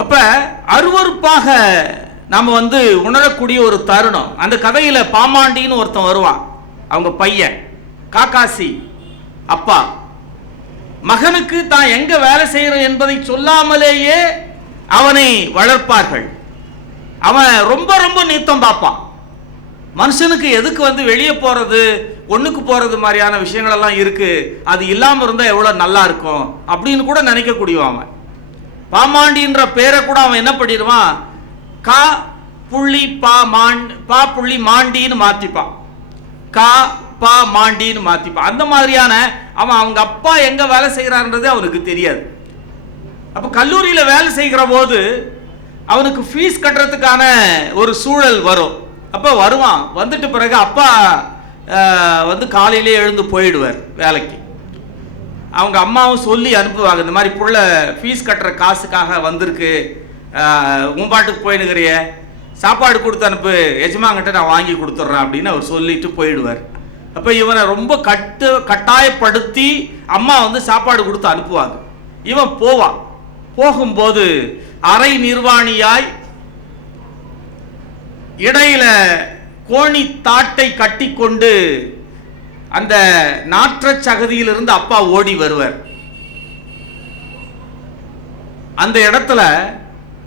அப்ப அருவருப்பாக நாம உணரக்கூடிய ஒரு தருணம். அந்த கதையில பாமாண்டின்னு ஒருத்தன் வருவான். அவங்க பையன் காக்காசி அப்பா மகனுக்கு தான் எங்க வேலை செய்யற என்பதை சொல்லாமலேயே அவனை வளர்ப்பார்கள். அவன் ரொம்ப ரொம்ப நீத்தம் பார்ப்பான். மனுஷனுக்கு எதுக்கு வெளியே போறது, ஒண்ணுக்கு போறது மாதிரியான விஷயங்கள் எல்லாம் இருக்கு, அது இல்லாம இருந்தா எவ்வளவு நல்லா இருக்கும் அப்படின்னு கூட நினைக்கக்கூடியவன் அவன். பாமாண்டின்ற பேரை கூட அவன் என்ன பண்ணிடுவான், கா புள்ளி பா புள்ளி மாண்டின்னு மாத்திப்பான். கா பா மாண்டின்னு மாத்திப்பான். அந்த மாதிரியான அவன் அவங்க அப்பா எங்க வேலை செய்யறான்றது அவனுக்கு தெரியாது. அப்ப கல்லூரியில வேலை செய்கிற போது அவனுக்கு ஃபீஸ் கட்டுறதுக்கான ஒரு சூழல் வரும். அப்ப வருவான். வந்துட்டு பிறகு அப்பா காலையிலே எழுந்து போயிடுவார் வேலைக்கு. அவங்க அம்மாவும் சொல்லி அனுப்புவாங்க, இந்த மாதிரி புள்ள ஃபீஸ் கட்டுற காசுக்காக வந்திருக்கு, உன்பாட்டுக்கு போயிடுகிறிய, சாப்பாடு கொடுத்து அனுப்பு, எஜமாங்கிட்ட நான் வாங்கி கொடுத்துட்றேன் அப்படின்னு அவர் சொல்லிட்டு போயிடுவார். அப்போ இவனை ரொம்ப கட்டாயப்படுத்தி அம்மா சாப்பாடு கொடுத்து அனுப்புவாங்க. இவன் போவான். போகும்போது அரை நிர்வாணியாய் இடையில கோணி தாட்டை கட்டி கொண்டு அந்த நாற்ற சகதியிலிருந்து அப்பா ஓடி வருவார். அந்த இடத்துல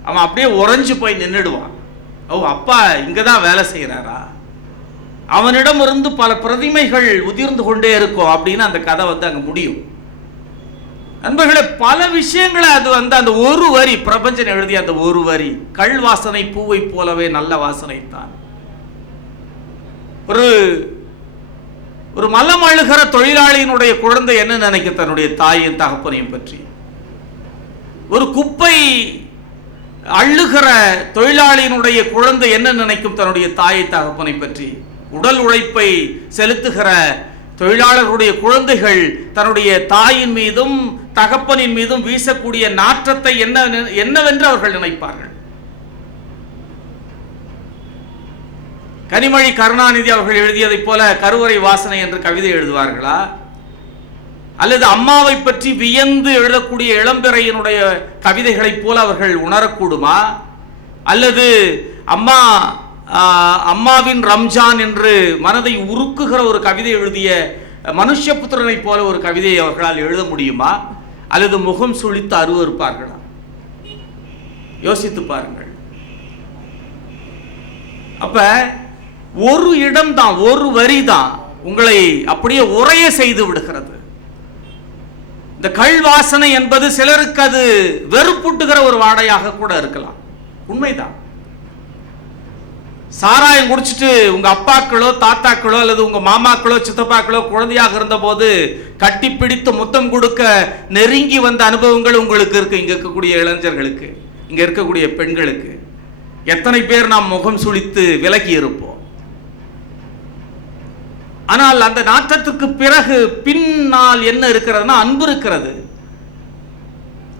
அவன் அப்படியே உறைஞ்சு போய் நின்றுடுவான். ஓ, அப்பா இங்கதான் வேலை செய்யறாரா, அவனிடம் இருந்து பல பிரதிமைகள் உதிர்ந்து கொண்டே இருக்கும் அப்படின்னு அந்த கதை அங்க முடியும். நண்பர்களே, பல விஷயங்களை அது அந்த ஒரு வரி, பிரபஞ்சன் எழுதிய அந்த ஒரு வரி, கள் வாசனை பூவை போலவே நல்ல வாசனை தான். ஒரு மலம் அழுகிற தொழிலாளியினுடைய குழந்தை என்ன நினைக்க தன்னுடைய தாயின் தகப்பனையும் பற்றி, ஒரு குப்பை அள்ளுகிற தொழிலாளியினுடைய குழந்தை என்ன நினைக்கும் தன்னுடைய தாயை தகப்பனை பற்றி, உடல் உழைப்பை செலுத்துகிற தொழிலாளர்களுடைய குழந்தைகள் தன்னுடைய தாயின் மீதும் தகப்பனின் மீதும் வீசக்கூடிய நாற்றத்தை என்னவென்று அவர்கள் நினைப்பார்கள். கனிமொழி கருணாநிதி அவர்கள் எழுதியதை போல கருவறை வாசனை என்று கவிதை எழுதுவார்களா? அல்லது அம்மாவை பற்றி வியந்து எழுதக்கூடிய இளம்பிறையினுடைய கவிதைகளைப் போல அவர்கள் உணரக்கூடுமா? அல்லது அம்மாவின் ரம்ஜான் என்று மனதை உருக்குகிற ஒரு கவிதை எழுதிய மனுஷபுத்திரனை போல ஒரு கவிதையை அவர்களால் எழுத முடியுமா? அல்லது முகம் சுழித்து அருவருப்பார்களா? யோசித்து பாருங்கள். அப்ப ஒரு இடம் தான், ஒரு வரி தான் உங்களை அப்படியே உறைய செய்து விடுகிறது. இந்த கள் வாசனை என்பது சிலருக்கு அது வெறுப்பூட்டுகிற ஒரு வாடையாக கூட இருக்கலாம். உண்மைதான். சாராயம் குடிச்சிட்டு உங்க அப்பாக்களோ தாத்தாக்களோ அல்லது உங்க மாமாக்களோ சித்தப்பாக்களோ குழந்தையாக இருந்த போது கட்டி பிடித்து முத்தம் கொடுக்க நெருங்கி வந்த அனுபவங்கள் உங்களுக்கு இருக்கு. இங்க இருக்கக்கூடிய இளைஞர்களுக்கு, இங்க இருக்கக்கூடிய பெண்களுக்கு எத்தனை பேர் நாம் முகம் சுளித்து விலகி இருப்போம். ஆனால் அந்த நாற்றத்துக்கு பிறகு பின்னால் என்ன இருக்கிறதுனா அன்பு இருக்கிறது.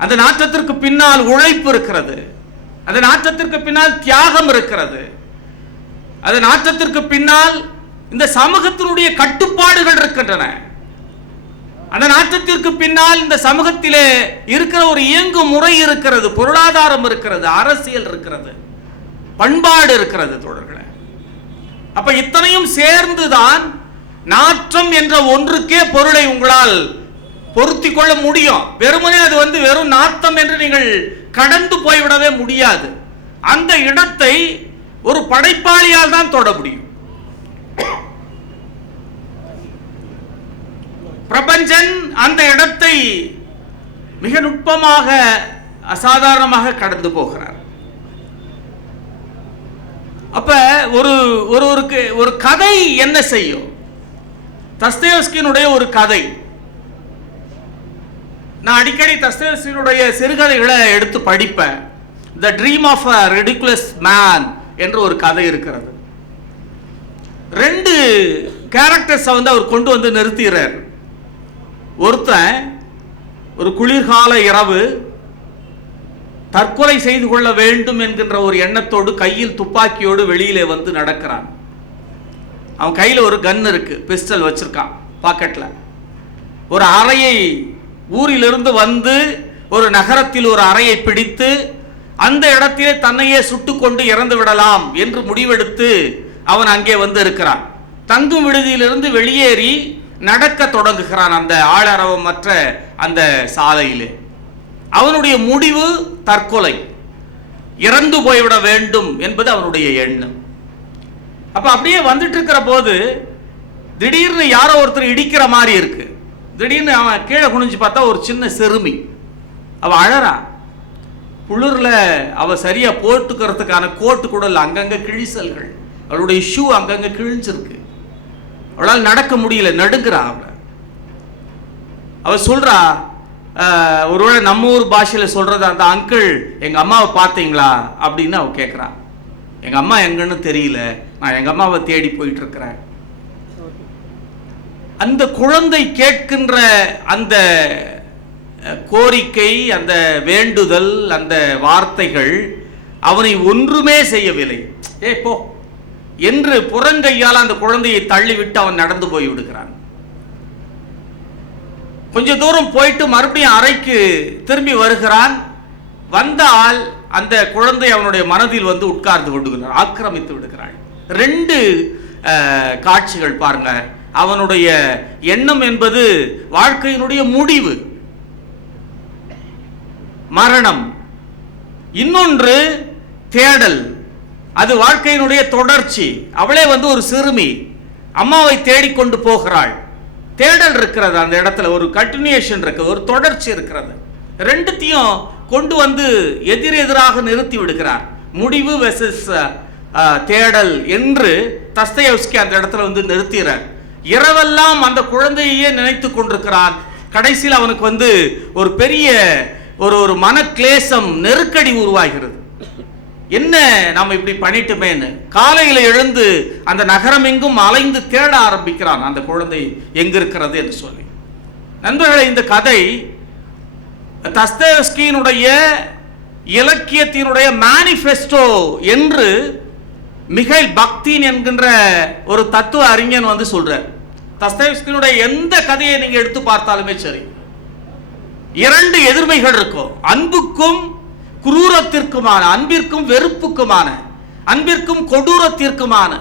அந்த நாற்றத்திற்கு பின்னால் உழைப்பு இருக்கிறது. அந்த நாற்றத்திற்கு பின்னால் தியாகம் இருக்கிறது. அந்த நாற்றத்திற்கு பின்னால் இந்த சமூகத்தினுடைய கட்டுப்பாடுகள் இருக்கின்றன. அந்த நாற்றத்திற்கு பின்னால் இந்த சமூகத்திலே இருக்கிற ஒரு இயங்கு முறை இருக்கிறது, பொருளாதாரம் இருக்கிறது, அரசியல் இருக்கிறது, பண்பாடு இருக்கிறது. தோழர்களே, அப்ப இத்தனையும் சேர்ந்துதான் நாற்றம் என்ற ஒன்றுக்கே பொருளை உங்களால் பொருத்தி கொள்ள முடியும். வெறுமனே அது வெறும் நாற்றம் என்று நீங்கள் கடந்து போய்விடவே முடியாது. அந்த இடத்தை ஒரு படைப்பாளியால் தான் தொட முடியும். பிரபஞ்சன் அந்த இடத்தை மிக நுட்பமாக அசாதாரணமாக கடந்து போகிறார். அப்ப ஒரு கதை என்ன செய்யும்? தஸ்தயேவ்ஸ்கியினுடைய ஒரு கதை, நான் அடிக்கடி தஸ்தயேவ்ஸ்கியினுடைய சிறுகதைகளை எடுத்து படிப்பேன். The dream of a ridiculous man என்று ஒரு கதை இருக்கிறது. ரெண்டு கேரக்டர்ஸ் அவர் கொண்டு வந்து நிறுத்துகிறார். ஒருத்தன் ஒரு குளிர்கால இரவு தற்கொலை செய்து கொள்ள வேண்டும் என்கின்ற ஒரு எண்ணத்தோடு கையில் துப்பாக்கியோடு வெளியிலே நடக்கிறான். அவன் கையில் ஒரு கன் இருக்கு, பிஸ்டல் வச்சிருக்கான் பாக்கெட்ல. ஒரு அறையை ஊரிலிருந்து ஒரு நகரத்தில் ஒரு அறையை பிடித்து அந்த இடத்திலே தன்னையே சுட்டுக்கொண்டு இறந்து விடலாம் என்று முடிவெடுத்து அவன் அங்கே வந்து இருக்கிறான். தங்கும் விடுதியிலிருந்து வெளியேறி நடக்க தொடங்குகிறான் அந்த ஆளரவமற்ற அந்த சாலையிலே. அவனுடைய முடிவு தற்கொலை, இறந்து போய்விட வேண்டும் என்பது அவனுடைய எண்ணம். அப்ப அப்படியே வந்துட்டு இருக்கிற போது திடீர்னு யாரோ ஒருத்தர் இடிக்கிற மாதிரி இருக்கு. திடீர்னு அவன் கீழே குனிஞ்சு பார்த்தா ஒரு சின்ன சிறுமி, அவ அழறா. குளிர்ல அவ சரியா போட்டுக்கிறதுக்கான கோட்டு கூட இல்லை, அங்கங்க கிழிசல்கள், அவளுடைய ஷூ அங்கங்க கிழிஞ்சிருக்கு, அவளால் நடக்க முடியல, நடுங்கிறா. அவ சொல்றா, ஒருவேளை நம்ம ஊர் பாஷையில் சொல்றது, அந்த அங்கிள் எங்க அம்மாவை பார்த்தீங்களா அப்படின்னு அவ கேட்குறான். எங்க அம்மா எங்கன்னு தெரியல, நான் எங்க அம்மாவை தேடி போயிட்டு இருக்கிறேன். அந்த குழந்தை கேட்கின்ற அந்த கோரிக்கை, அந்த வேண்டுதல், அந்த வார்த்தைகள் அவனை ஒன்றுமே செய்யவில்லை. ஏ போ என்று புறங்கையால் அந்த குழந்தையை தள்ளிவிட்டு அவன் நடந்து போய் விடுகிறான். கொஞ்ச தூரம் போயிட்டு மறுபடியும் அறைக்கு திரும்பி வருகிறான். வந்தால் அந்த குழந்தை அவனுடைய மனதில் வந்து உட்கார்ந்து கொண்டுகிறான், ஆக்கிரமித்து விடுகிறாள். 2 காட்சிகள் பாருங்க. அவனுடைய எண்ணம் என்பது வாழ்க்கையினுடைய முடிவு, மரணம். இன்னொன்று தேடல், அது வாழ்க்கையினுடைய தொடர்ச்சி. அவளே வந்து ஒரு சிறுமி, அம்மாவை தேடிக்கொண்டு போகிறாள். தேடல் இருக்கிறது, அந்த இடத்துல ஒரு கண்டினியூஷன் இருக்கு, ஒரு தொடர்ச்சி இருக்கிறது. 2த்தையும் கொண்டு வந்து எதிரெதிராக நிறுத்தி விடுகிறார். முடிவு வெர்சஸ் தேடல் என்று தஸ்தயேவ்ஸ்கி அந்த இடத்துல வந்து நிறுத்துகிறார். இரவெல்லாம் அந்த குழந்தையே நினைத்து கொண்டிருக்கிறான். கடைசியில் அவனுக்கு வந்து ஒரு பெரிய ஒரு மன கிளேசம், நெருக்கடி உருவாகிறது. என்ன நம்ம இப்படி பண்ணிட்டுமேன்னு காலையில் எழுந்து அந்த நகரம் எங்கும் அலைந்து தேட ஆரம்பிக்கிறான், அந்த குழந்தை எங்க இருக்கிறது என்று சொல்லி. நண்பர்களே, இந்த கதை தஸ்தயேவ்ஸ்கியினுடைய இலக்கியத்தினுடைய மேனிஃபெஸ்டோ என்று மிகைல் பக்தின் என்கின்ற ஒரு தத்துவ அறிஞன் வந்து சொல்றார். தஸ்தயேவ்ஸ்கியினுடைய எந்த கதையை நீங்க எடுத்து பார்த்தாலுமே சரி, 2 எதிர்மைகள் இருக்கும். அன்புக்கும் குரூரத்திற்குமான, அன்பிற்கும் வெறுப்புக்குமான, அன்பிற்கும் கொடூரத்திற்குமான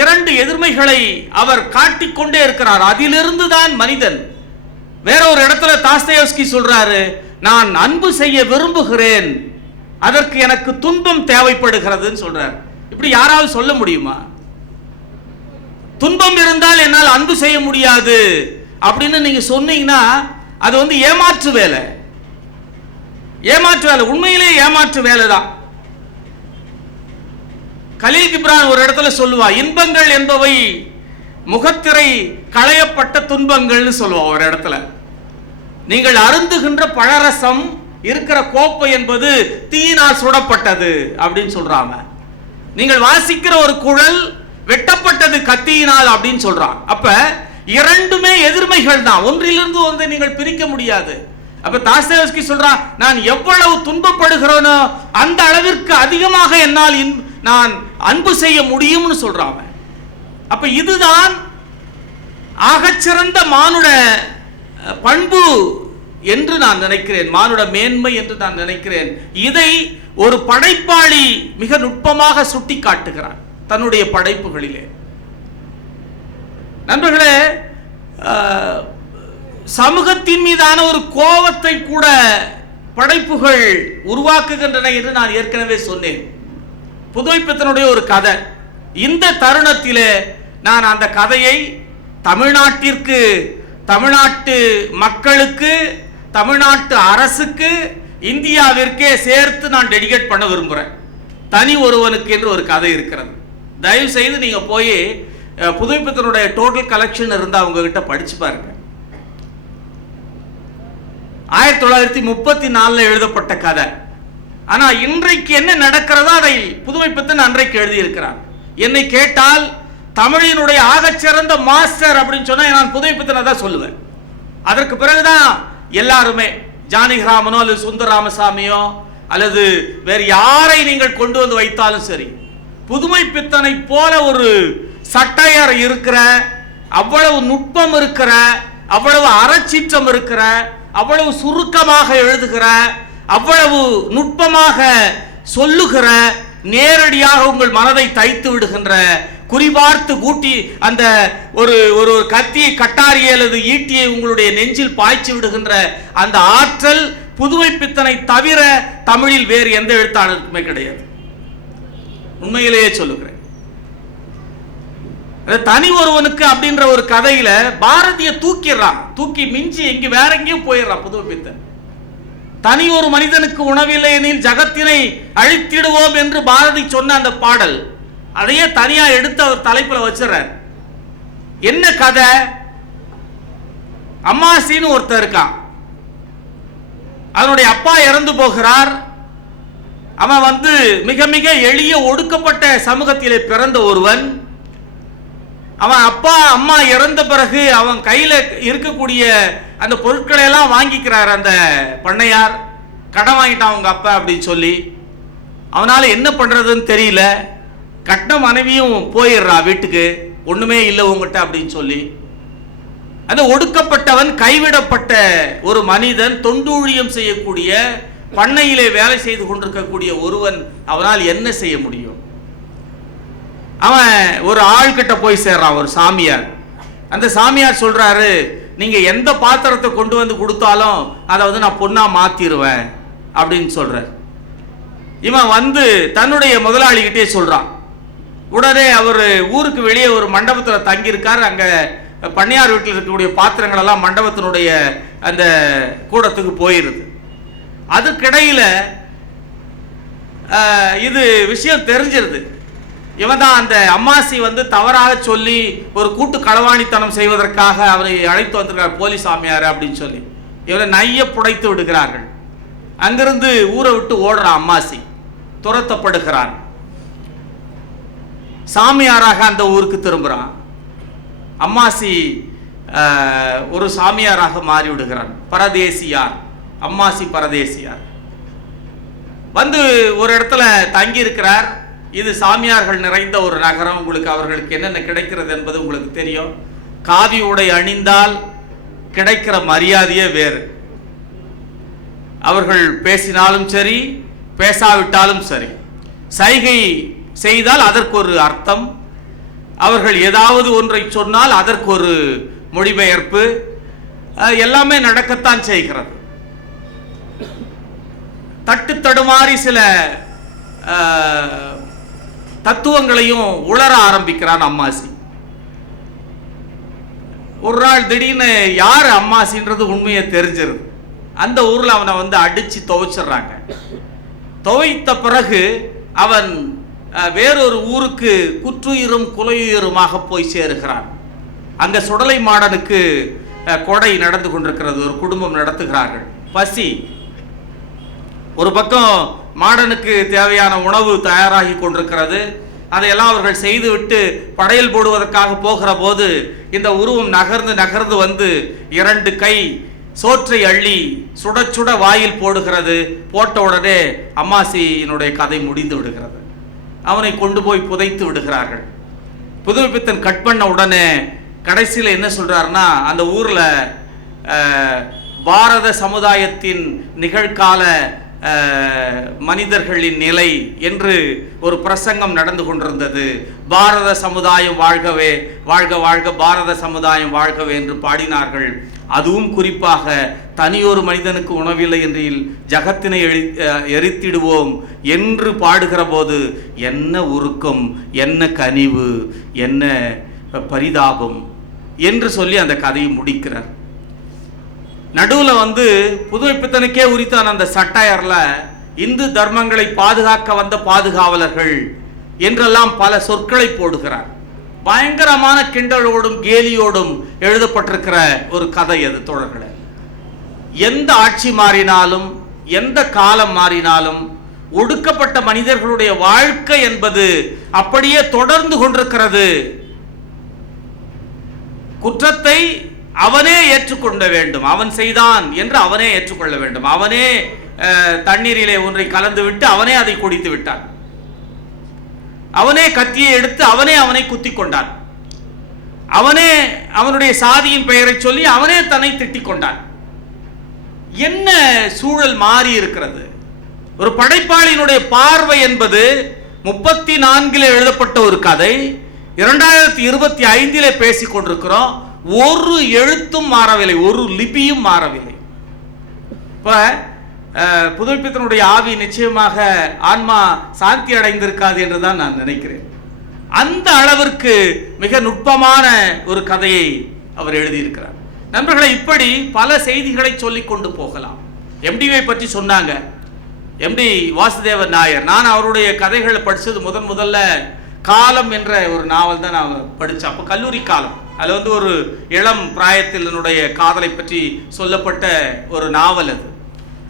2 எதிர்மைகளை அவர் காட்டிக்கொண்டே இருக்கிறார். அதிலிருந்து தான் மனிதன். வேற ஒரு இடத்துல தஸ்தயேவ்ஸ்கி சொல்றாரு, நான் அன்பு செய்ய விரும்புகிறேன், அதற்கு எனக்கு துன்பம் தேவைப்படுகிறதுன்னு சொல்றார். இப்படி யாராவது சொல்ல முடியுமா? துன்பம் இருந்தால் என்னால் அன்பு செய்ய முடியாது அப்படின்னு நீங்க சொன்னீங்கன்னா அது வந்து ஏமாற்று வேலை. ஏமாற்று வேலை, உண்மையிலே ஏமாற்று வேலை தான். கலீல் கிப்ரான் ஒரு இடத்துல சொல்லுவா, இன்பங்கள் என்பவை முகத்திரை களையப்பட்ட துன்பங்கள்னு சொல்லுவா ஒரு இடத்துல. நீங்கள் அருந்துகின்ற பழரசம் இருக்கிற கோப்பை என்பது தீயினால் சுடப்பட்டது அப்படின்னு சொல்றாங்க. நீங்கள் வாசிக்கிற ஒரு குழல் வெட்டப்பட்டது கத்தியினால் அப்படின்னு சொல்றான். அப்ப 2மே எதிர்மைகள் தான், ஒன்றிலிருந்து ஒன்றை நீங்கள் பிரிக்க முடியாது. அப்ப தஸ்தயேவ்ஸ்கி சொல்றான், நான் எவ்வளவு துன்பப்படுகிறேனோ அந்த அளவிற்கு அதிகமாக என்னால் நான் அன்பு செய்ய முடியும்னு சொல்றாங்க. அப்ப இதுதான் ஆகச்சிறந்த மானுட பண்பு என்று நான் நினைக்கிறேன், மானுட மேன்மை என்று நான் நினைக்கிறேன். இதை ஒரு படைப்பாளி மிக நுட்பமாக சுட்டி காட்டுகிறார் தன்னுடைய படைப்புகளிலே. நண்பர்களே, சமூகத்தின் மீதான ஒரு கோபத்தை கூட படைப்புகள் உருவாக்குகின்றன என்று நான் ஏற்கனவே சொன்னேன். புதுமைப்பித்தனுடைய ஒரு கதை. இந்த தருணத்திலே நான் அந்த கதையை தமிழ்நாட்டிற்கு, தமிழ்நாட்டு மக்களுக்கு, தமிழ்நாட்டு அரசுக்கு, இந்தியாவிற்கே சேர்த்து நான் டெடிகேட் பண்ண விரும்புகிறேன். தனி ஒருவனுக்கு என்று ஒரு கதை இருக்கிறது. தயவு செய்து நீங்க போய் புதுமைப்பித்தனுடைய டோட்டல் கலெக்ஷன் இருந்தா அவங்க கிட்ட படிச்சு பாருங்க. 1934 எழுதப்பட்ட கதை. ஆனா இன்றைக்கு என்ன நடக்கிறதோ அதை புதுமைப்பித்தன் அன்றைக்கு எழுதியிருக்கிறார். என்னை கேட்டால் தமிழினுடைய ஆகச்சிறந்த மாஸ்டர் அப்படின்னு சொன்னா நான் புதுமைப்பித்தனை தான் சொல்லுவேன். அதற்கு பிறகுதான் எல்லாருமே ஜானகிராமனோ அல்லது சுந்தர ராமசாமியோ அல்லது வேறு யாரை நீங்கள் கொண்டு வந்து வைத்தாலும் சரி, புதுமைப்பித்தனை போல ஒரு சட்டையர் இருக்கிற, அவ்வளவு நுட்பம் இருக்கிற, அவ்வளவு அறச்சீற்றம் இருக்கிற, அவ்வளவு சுருக்கமாக எழுதுகிற, அவ்வளவு நுட்பமாக சொல்லுகிற, நேரடியாக உங்கள் மனதை தைத்து விடுகின்ற, குறிபார்த்து கூட்டி அந்த ஒரு ஒரு கத்தியை, கட்டாரியை அல்லது ஈட்டியை உங்களுடைய நெஞ்சில் பாய்ச்சி விடுகின்ற அந்த ஆற்றல் புதுமை பித்தனை தவிர தமிழில் வேறு எந்த எழுத்தாளருக்குமே கிடையாது. உண்மையிலேயே சொல்லுகிறேன். தனி ஒருவனுக்கு அப்படின்ற ஒரு கதையில பாரதிய தூக்கிடுறான், தூக்கி மிஞ்சி எங்க வேற எங்கேயும் போயிடுறான் புதுமை பித்தன். தனி ஒரு மனிதனுக்கு உணவில்லை எனில் ஜகத்தினை அழித்திடுவோம் என்று பாரதி சொன்ன அந்த பாடல், அதையே தனியா எடுத்து அவர் தலைப்புல வச்சிடறார். என்ன கதை? அம்மாசின்னு ஒருத்தர் இருக்கான். அவனுடைய அப்பா இறந்து போகிறார். அவன் மிக மிக எளிய ஒடுக்கப்பட்ட சமூகத்திலே பிறந்த ஒருவன். அவன் அப்பா அம்மா இறந்த பிறகு அவன் கையில இருக்கக்கூடிய அந்த பொருட்களை எல்லாம் வாங்கிக்கிறார் அந்த பண்ணையார். கடன் வாங்கிட்டான் அவங்க அப்பா அப்படின்னு சொல்லி. அவனால என்ன பண்றதுன்னு தெரியல. கட்ட மனைவியும் போயிடுறா வீட்டுக்கு, ஒண்ணுமே இல்லை உங்ககிட்ட அப்படின்னு சொல்லி. அந்த ஒடுக்கப்பட்டவன், கைவிடப்பட்ட ஒரு மனிதன், தொண்டூழியம் செய்யக்கூடிய, பண்ணையிலே வேலை செய்து கொண்டிருக்கக்கூடிய ஒருவன், அவனால் என்ன செய்ய முடியும்? அவன் ஒரு ஆள்கிட்ட போய் சேர்றான், ஒரு சாமியார். அந்த சாமியார் சொல்றாரு, நீங்க எந்த பாத்திரத்தை கொண்டு வந்து கொடுத்தாலும் அதை நான் பொண்ணா மாத்திருவேன் அப்படின்னு சொல்றார். இவன் தன்னுடைய முதலாளிகிட்டே சொல்றான். உடனே அவர் ஊருக்கு வெளியே ஒரு மண்டபத்தில் தங்கியிருக்கார். அங்க பண்ணையார் வீட்டில் இருக்கக்கூடிய பாத்திரங்கள் எல்லாம் மண்டபத்தினுடைய அந்த கூடத்துக்கு போயிருது. அதுக்கிடையில இது விஷயம் தெரிஞ்சிருது. இவன் தான் அந்த அம்மாசி தவறாக சொல்லி ஒரு கூட்டு களவாணித்தனம் செய்வதற்காக அவரை அழைத்து வந்திருக்கார் போலீஸ் சாமியார் அப்படின்னு சொல்லி. இவரை நைய புடைத்து விடுகிறார்கள். அங்கிருந்து ஊரை விட்டு ஓடுறான் அம்மாசி, துரத்தப்படுகிறான். சாமியாராக அந்த ஊருக்கு திரும்புறான். அம்மாசி ஒரு சாமியாராக மாறிவிடுகிறான். பரதேசியார், அம்மாசி பரதேசியார். ஒரு இடத்துல தங்கி இருக்கிறார். இது சாமியார்கள் நிறைந்த ஒரு நகரம். உங்களுக்கு அவர்களுக்கு என்னென்ன கிடைக்கிறது என்பது உங்களுக்கு தெரியும். காவி உடை அணிந்தால் கிடைக்கிற மரியாதையே வேறு. அவர்கள் பேசினாலும் சரி, பேசாவிட்டாலும் சரி, சைகை செய்தால் அதற்கு ஒரு அர்த்தம், அவர்கள் ஏதாவது ஒன்றை சொன்னால் அதற்கு ஒரு மொழிபெயர்ப்பு, எல்லாமே நடக்கத்தான் செய்கிறது. தட்டு தடுமாறி சில தத்துவங்களையும் உளர ஆரம்பிக்கிறான் அம்மாசி. ஒரு நாள் திடீர்னு யார் அம்மாசின்றது உண்மையை தெரிஞ்சிருது. அந்த ஊர்ல அவனை அடிச்சு துவைச்சிடுறாங்க. துவைத்த பிறகு அவன் வேறொரு ஊருக்கு குற்றுயிரும் குலையுயிருமாக போய் சேருகிறான். அங்க சுடலை மாடனுக்கு கொடை நடந்து கொண்டிருக்கிறது. ஒரு குடும்பம் நடத்துகிறார்கள். பசி. ஒரு பக்கம் மாடனுக்கு தேவையான உணவு தயாராகி கொண்டிருக்கிறது. அதையெல்லாம் அவர்கள் செய்துவிட்டு படையல் போடுவதற்காக போகிற போது இந்த உருவம் நகர்ந்து நகர்ந்து இரண்டு கை சோற்றை அள்ளி சுட சுட வாயில் போடுகிறது. போட்ட உடனே அம்மாசியினுடைய கதை முடிந்து விடுகிறது. அவனை கொண்டு போய் புதைத்து விடுகிறார்கள். புதுமை பித்தன் கட் பண்ண உடனே கடைசியில் என்ன சொல்றாருன்னா, அந்த ஊர்ல பாரத சமுதாயத்தின் நிகழ்கால மனிதர்களின் நிலை என்று ஒரு பிரசங்கம் நடந்து கொண்டிருந்தது. பாரத சமுதாயம் வாழ்கவே, வாழ்க வாழ்க பாரத சமுதாயம் வாழ்கவே என்று பாடினார்கள். அதுவும் குறிப்பாக தனியொரு மனிதனுக்கு உணவில்லை என்றில் ஜகத்தினை எரித்திடுவோம் என்று பாடுகிற போது என்ன உருக்கம், என்ன கனிவு, என்ன பரிதாபம் என்று சொல்லி அந்த கதையை முடிக்கிறார். நடுவில் புதுமை பித்தனுக்கே உரித்தான அந்த சட்டையர்ல இந்து தர்மங்களை பாதுகாக்க வந்த பாதுகாவலர்கள் என்றெல்லாம் பல சொற்களை போடுகிறார். பயங்கரமான கிண்டலோடும் கேலியோடும் எழுதப்பட்டிருக்கிற ஒரு கதை அது தோழர்களே. எந்த ஆட்சி மாறினாலும், எந்த காலம் மாறினாலும், ஒடுக்கப்பட்ட மனிதர்களுடைய வாழ்க்கை என்பது அப்படியே தொடர்ந்து கொண்டிருக்கிறது. குற்றத்தை அவனே ஏற்றுக்கொள்ள வேண்டும். அவன் செய்தான் என்று அவனே ஏற்றுக்கொள்ள வேண்டும். அவனே தண்ணீரிலே ஒன்றை கலந்து விட்டு அவனே அதை குடித்து விட்டான். அவனே கத்தியை எடுத்து அவனை குத்தி கொண்டான். அவனே அவனுடைய சாதியின் பெயரை சொல்லி அவனே தன்னை திட்டிக் கொண்டான். என்ன சூழல் மாறி இருக்கிறது? ஒரு படைப்பாளியினுடைய பார்வை என்பது 34 எழுதப்பட்ட ஒரு கதை, 2025 பேசிக் கொண்டிருக்கிறோம். ஒரு எழுத்தும் மாறவில்லை, ஒரு லிபியும் மாறவில்லை. இப்ப புதுப்பித்தனுடைய ஆவி நிச்சயமாக ஆன்மா சாந்தி அடைந்திருக்காது என்றுதான் நான் நினைக்கிறேன். அந்த அளவிற்கு மிக நுட்பமான ஒரு கதையை அவர் எழுதியிருக்கிறார். நண்பர்களை, இப்படி பல செய்திகளை சொல்லிக் கொண்டு போகலாம். எம்டிவை பற்றி சொன்னாங்க, எம்டி வாசுதேவன் நாயர். நான் அவருடைய கதைகளை படித்தது முதல்ல காலம் என்ற ஒரு நாவல் தான் நான் படித்தேன். அப்போ கல்லூரி காலம். அதில் ஒரு இளம் பிராயத்தில் என்னுடைய காதலை பற்றி சொல்லப்பட்ட ஒரு நாவல் அது.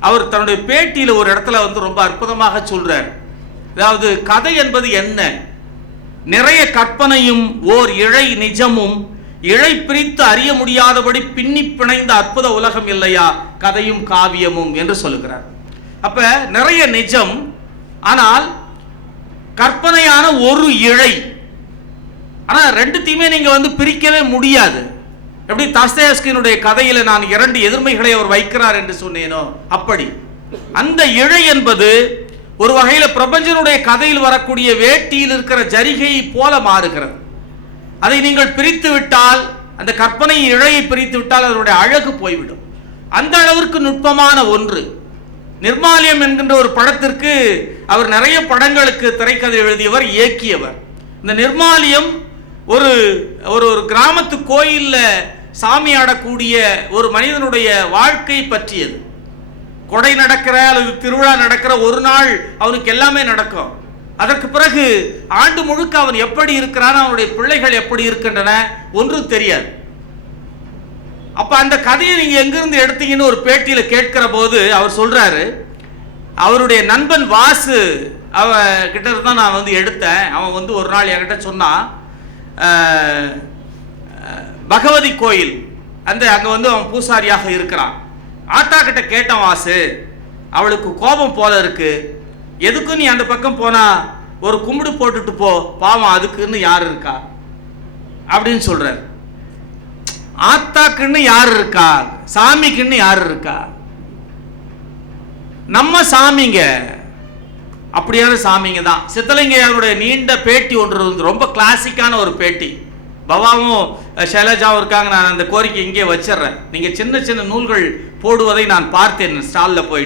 அவர் தன்னுடைய பேட்டியில் ஒரு இடத்துல ரொம்ப அற்புதமாக சொல்றார். அதாவது கதை என்பது என்ன? நிறைய கற்பனையும் ஓர் இழை நிஜமும் இழை பிரித்து அறிய முடியாதபடி பின்னி பிணைந்த அற்புத உலகம் இல்லையா கதையும் காவியமும் என்று சொல்லுகிறார். அப்ப நிறைய நிஜம், ஆனால் கற்பனையான ஒரு இழை. ஆனா ரெண்டுத்தையுமே நீங்க பிரிக்கவே முடியாது. எப்படி தாஸ்தயேவ்ஸ்கியினுடைய கதையில நான் 2 எதிர்மைகளை அவர் வைக்கிறார் என்று சொன்னேனோ அப்படி அந்த இழை என்பது ஒரு வகையில் பிரபஞ்சனுடைய கதையில் வரக்கூடிய வேட்டியில் இருக்கிற ஜரிகையை போல மாறுகிறது. அதை நீங்கள் பிரித்து விட்டால், அந்த கற்பனை இழையை பிரித்து விட்டால் அதனுடைய அழகு போய்விடும். அந்த அளவிற்கு நுட்பமான ஒன்று. நிர்மால்யம் என்கின்ற ஒரு படத்திற்கு அவர் நிறைய படங்களுக்கு திரைக்கதை எழுதியவர், இயக்கியவர். இந்த நிர்மால்யம் ஒரு ஒரு கிராமத்து கோயில்ல சாமி ஆடக்கூடிய ஒரு மனிதனுடைய வாழ்க்கை பற்றியது. கொடை நடக்கிற அல்லது திருவிழா நடக்கிற ஒரு நாள் அவனுக்கு எல்லாமே நடக்கும். அதற்கு பிறகு ஆண்டு முழுக்க அவன் எப்படி இருக்கிறான், அவனுடைய பிள்ளைகள் எப்படி இருக்கின்றன ஒன்றும் தெரியாது. அப்ப அந்த கதையை நீங்க எங்கிருந்து எடுத்தீங்கன்னு ஒரு பேட்டியில கேட்கிற போது அவர் சொல்றாரு, அவருடைய நண்பன் வாசு அவ கிட்ட இருந்தா நான் எடுத்தேன். அவன் ஒரு நாள் என்கிட்ட சொன்னான், பகவதி கோயில் அங்க அவன் பூசாரியாக இருக்கிறான். ஆத்தா கிட்ட கேட்டான் வாசு, அவளுக்கு கோபம் போல இருக்கு, எதுக்கும் நீ அந்த பக்கம் போனா ஒரு கும்பிடு போட்டுட்டு போ, பாவம் அதுக்குன்னு யார் இருக்கா அப்படின்னு சொல்றாரு. ஆத்தாக்குன்னு யார் இருக்கா, சாமிக்குன்னு யார் இருக்கா? நம்ம சாமிங்க அப்படியான சாமிங்க தான். சித்தலிங்கையாருடைய நீண்ட பேட்டி ஒன்று ரொம்ப கிளாசிக்கான ஒரு பேட்டி. பவாவும் ஷைலஜாவும் இருக்காங்க. நான் அந்த கோரிக்கை இங்கே வச்சிடறேன். நீங்க சின்ன சின்ன நூல்கள் போடுவதை நான் பார்த்தேன் ஸ்டாலில் போய்.